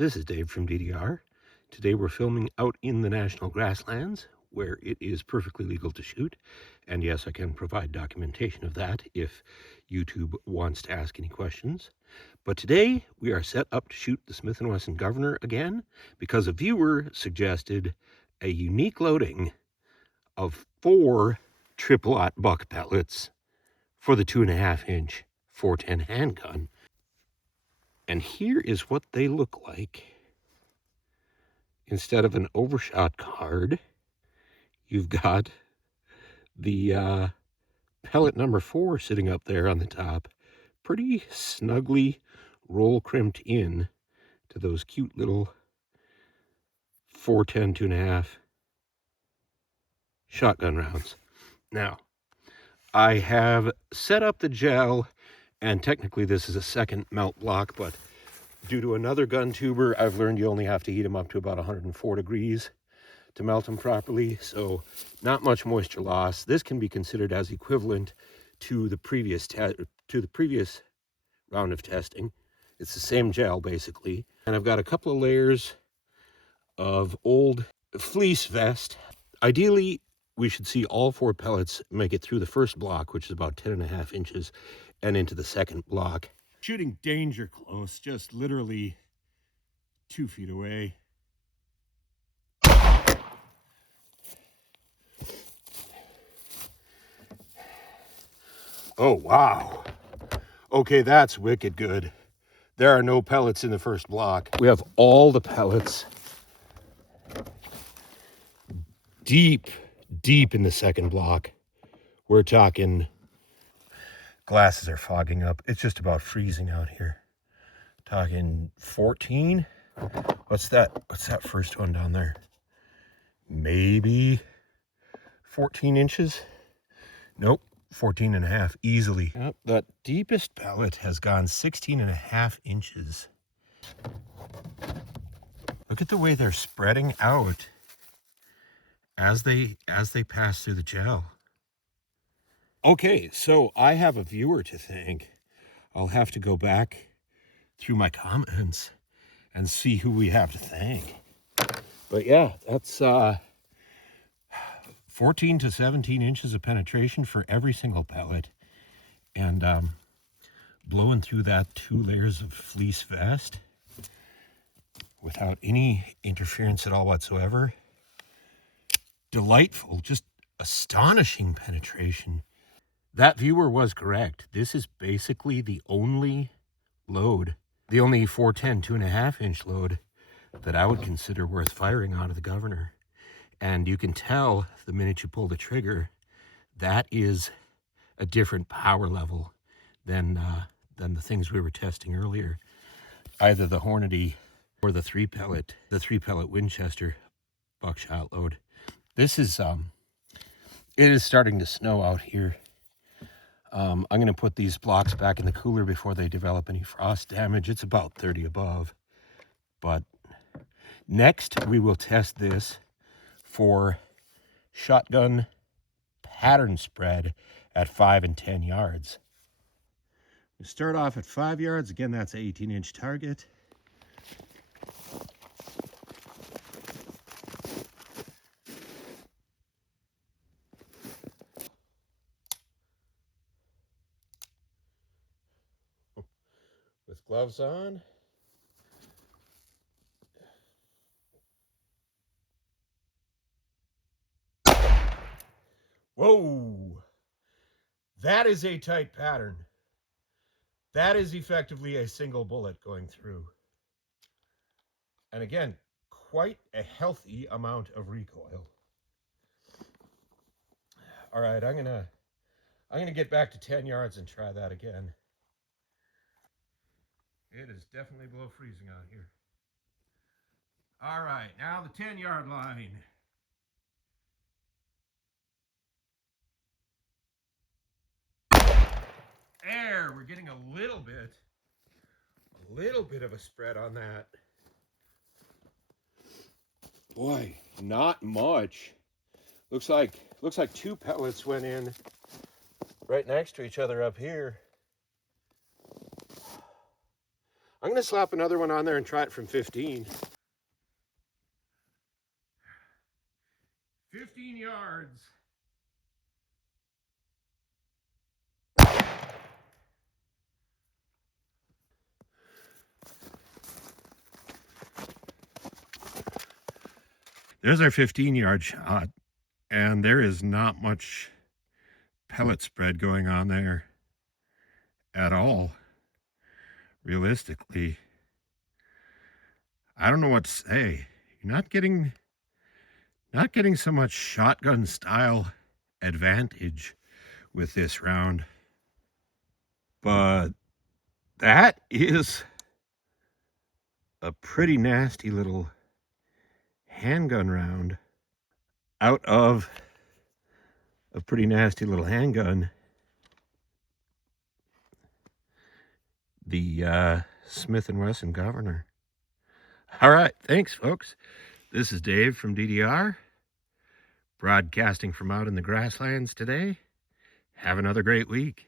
This is Dave from DDR. Today we're filming out in the national grasslands where it is perfectly legal to shoot. And yes, I can provide documentation of that if YouTube wants to ask any questions. But today we are set up to shoot the Smith Wesson Governor again because a viewer suggested a unique loading of 4 triple-aught buck pellets for the 2.5-inch 410 handgun. And here is what they look like. Instead of an overshot card, you've got the pellet number 4 sitting up there on the top, pretty snugly roll crimped in to those cute little 410 2.5 shotgun rounds. Now, I have set up the gel, and technically this is a second melt block, but due to another gun tuber, I've learned you only have to heat them up to about 104 degrees to melt them properly, so not much moisture loss. This can be considered as equivalent to the previous round of testing. It's the same gel basically, and I've got a couple of layers of old fleece vest. Ideally, we should see all 4 pellets make it through the first block, which is about 10.5 inches, and into the second block. Shooting danger close, just literally 2 feet away. Oh, wow. Okay, that's wicked good. There are no pellets in the first block. We have all the pellets deep in the second block. We're talking, glasses are fogging up. It's just about freezing out here. Talking 14. What's that first one down there? Maybe 14 inches? Nope, 14.5 easily. Yep, that deepest pellet has gone 16.5 inches. Look at the way they're spreading out as they pass through the gel. Okay, so I have a viewer to thank. I'll have to go back through my comments and see who we have to thank. But yeah, that's 14 to 17 inches of penetration for every single pellet, and blowing through that 2 layers of fleece vest without any interference at all whatsoever. Delightful, just astonishing penetration. That viewer was correct. This is basically the only load, the only 410 2.5-inch load that I would consider worth firing out of the Governor. And you can tell the minute you pull the trigger, that is a different power level than the things we were testing earlier. Either the Hornady or the 3-pellet Winchester buckshot load. This is, it is starting to snow out here. I'm going to put these blocks back in the cooler before they develop any frost damage. It's about 30 above. But next we will test this for shotgun pattern spread at 5 and 10 yards. We start off at 5 yards. Again, that's an 18-inch target. With gloves on. Whoa! That is a tight pattern. That is effectively a single bullet going through. And again, quite a healthy amount of recoil. All right, I'm gonna get back to 10 yards and try that again. It is definitely below freezing out here. All right, now the 10-yard line. There, we're getting a little bit of a spread on that. Boy, not much. Looks like 2 pellets went in right next to each other up here. I'm going to slap another one on there and try it from 15. 15 yards. There's our 15-yard shot, and there is not much pellet spread going on there at all. Realistically, I don't know what to say. You're not getting so much shotgun style advantage with this round, but that is a pretty nasty little handgun round out of a pretty nasty little handgun. The Smith Wesson Governor. All right, thanks, folks. This is Dave from DDR, broadcasting from out in the grasslands today. Have another great week.